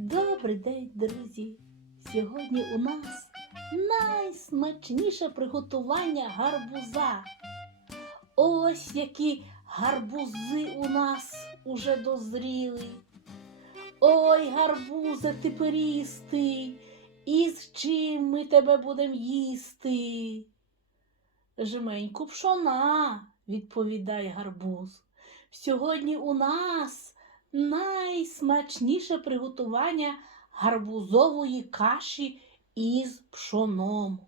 Добрий день, друзі! Сьогодні у нас найсмачніше приготування гарбуза. Ось які гарбузи у нас уже дозріли. Ой, гарбузе ти перістий, і з чим ми тебе будемо їсти? Жменьку пшона, відповідає гарбуз. Сьогодні у нас найсмачніше приготування гарбузової каші із пшоном.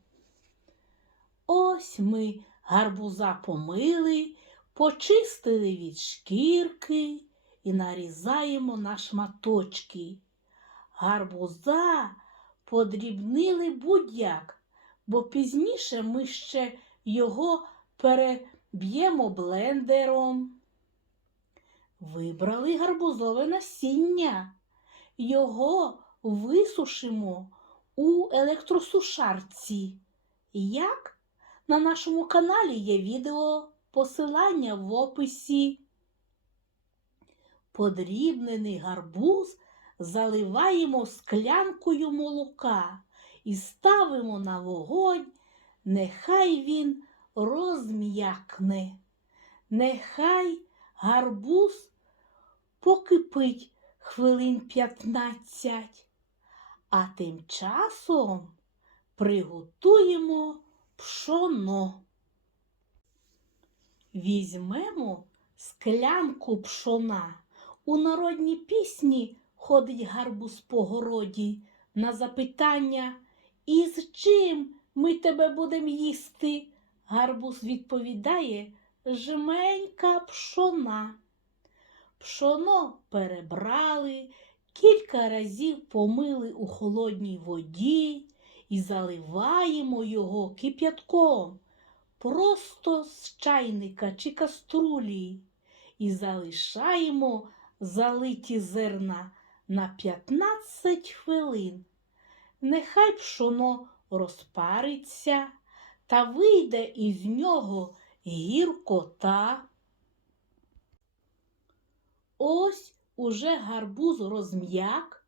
Ось ми гарбуза помили, почистили від шкірки і нарізаємо на шматочки. Гарбуза подрібнили будь-як, бо пізніше ми ще його переб'ємо блендером. Вибрали гарбузове насіння. Його висушимо у електросушарці. Як? На нашому каналі є відео, посилання в описі. Подрібнений гарбуз заливаємо склянкою молока і ставимо на вогонь, нехай він розм'якне. Нехай гарбуз покипить хвилин 15, а тим часом приготуємо пшоно. Візьмемо склянку пшона. У народній пісні ходить гарбуз по городі на запитання, і з чим ми тебе будемо їсти? Гарбуз відповідає жменька пшона. Пшоно перебрали, кілька разів помили у холодній воді і заливаємо його кип'ятком просто з чайника чи каструлі і залишаємо залиті зерна на 15 хвилин. Нехай пшоно розпариться та вийде із нього гіркота. Ось уже гарбуз розм'як,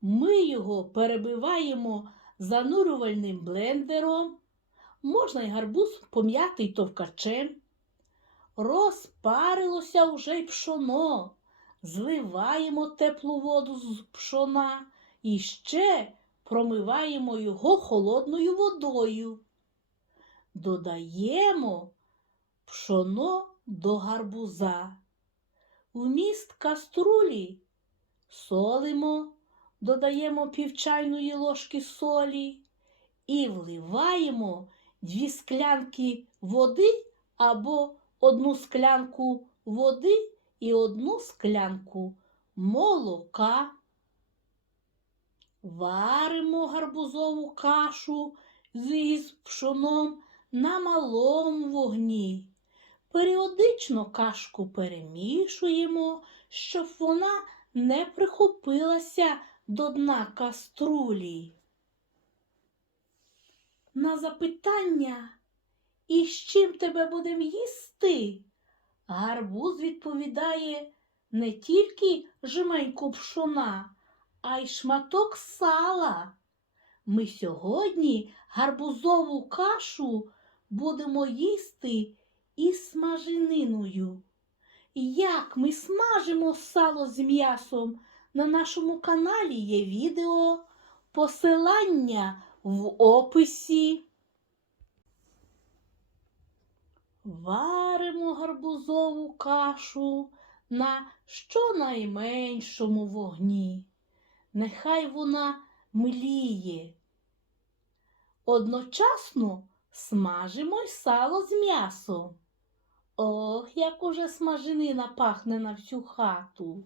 ми його перебиваємо занурювальним блендером, можна й гарбуз пом'ятий товкачем. Розпарилося вже й пшоно, зливаємо теплу воду з пшона і ще промиваємо його холодною водою. Додаємо пшоно до гарбуза. Вміст каструлі солимо, додаємо півчайної ложки солі і вливаємо дві склянки води або одну склянку води і одну склянку молока. Варимо гарбузову кашу з пшоном на малому вогні. Періодично кашку перемішуємо, щоб вона не прихопилася до дна каструлі. На запитання, і з чим тебе будемо їсти? Гарбуз відповідає не тільки жменьку пшона, а й шматок сала. Ми сьогодні гарбузову кашу будемо їсти із смажениною. Як ми смажимо сало з м'ясом, на нашому каналі є відео, посилання в описі. Варимо гарбузову кашу на щонайменшому вогні. Нехай вона мліє. Одночасно смажимо й сало з м'ясом. Ох, як уже смаженина пахне на всю хату.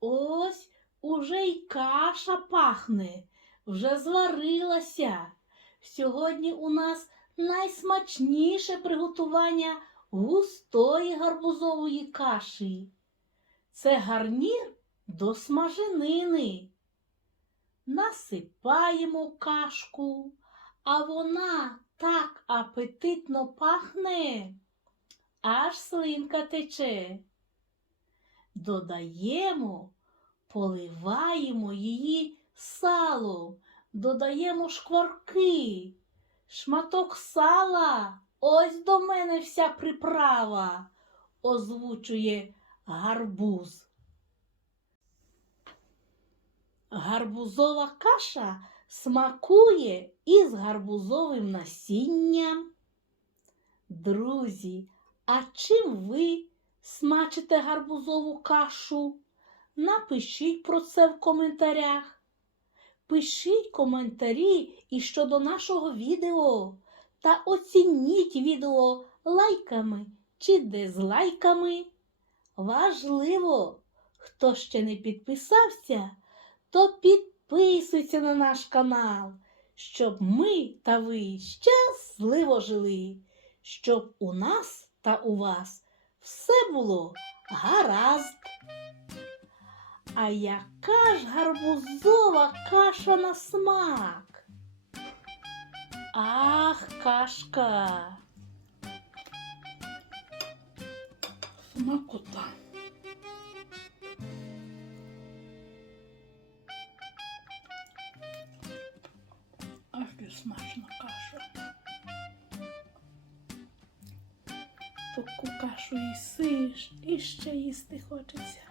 Ось уже й каша пахне, вже зварилася. Сьогодні у нас найсмачніше приготування густої гарбузової каші. Це гарнір до смаженини. Насипаємо кашку, а вона так апетитно пахне, аж слинка тече. додаємо, поливаємо її салом, додаємо шкварки, шматок сала. Ось до мене вся приправа, озвучує гарбуз. Гарбузова каша смакує із гарбузовим насінням. Друзі, а чим ви смачите гарбузову кашу? Напишіть про це в коментарях. Пишіть коментарі і щодо нашого відео та оцініть відео лайками чи дизлайками. Важливо, хто ще не підписався, то підписуйся на наш канал, щоб ми та ви щасливо жили, щоб у нас та у вас все було гаразд. А яка ж гарбузова каша на смак? Ах, кашка. Смакота. Смачна каша. Таку кашу їсиш і ще їсти хочеться.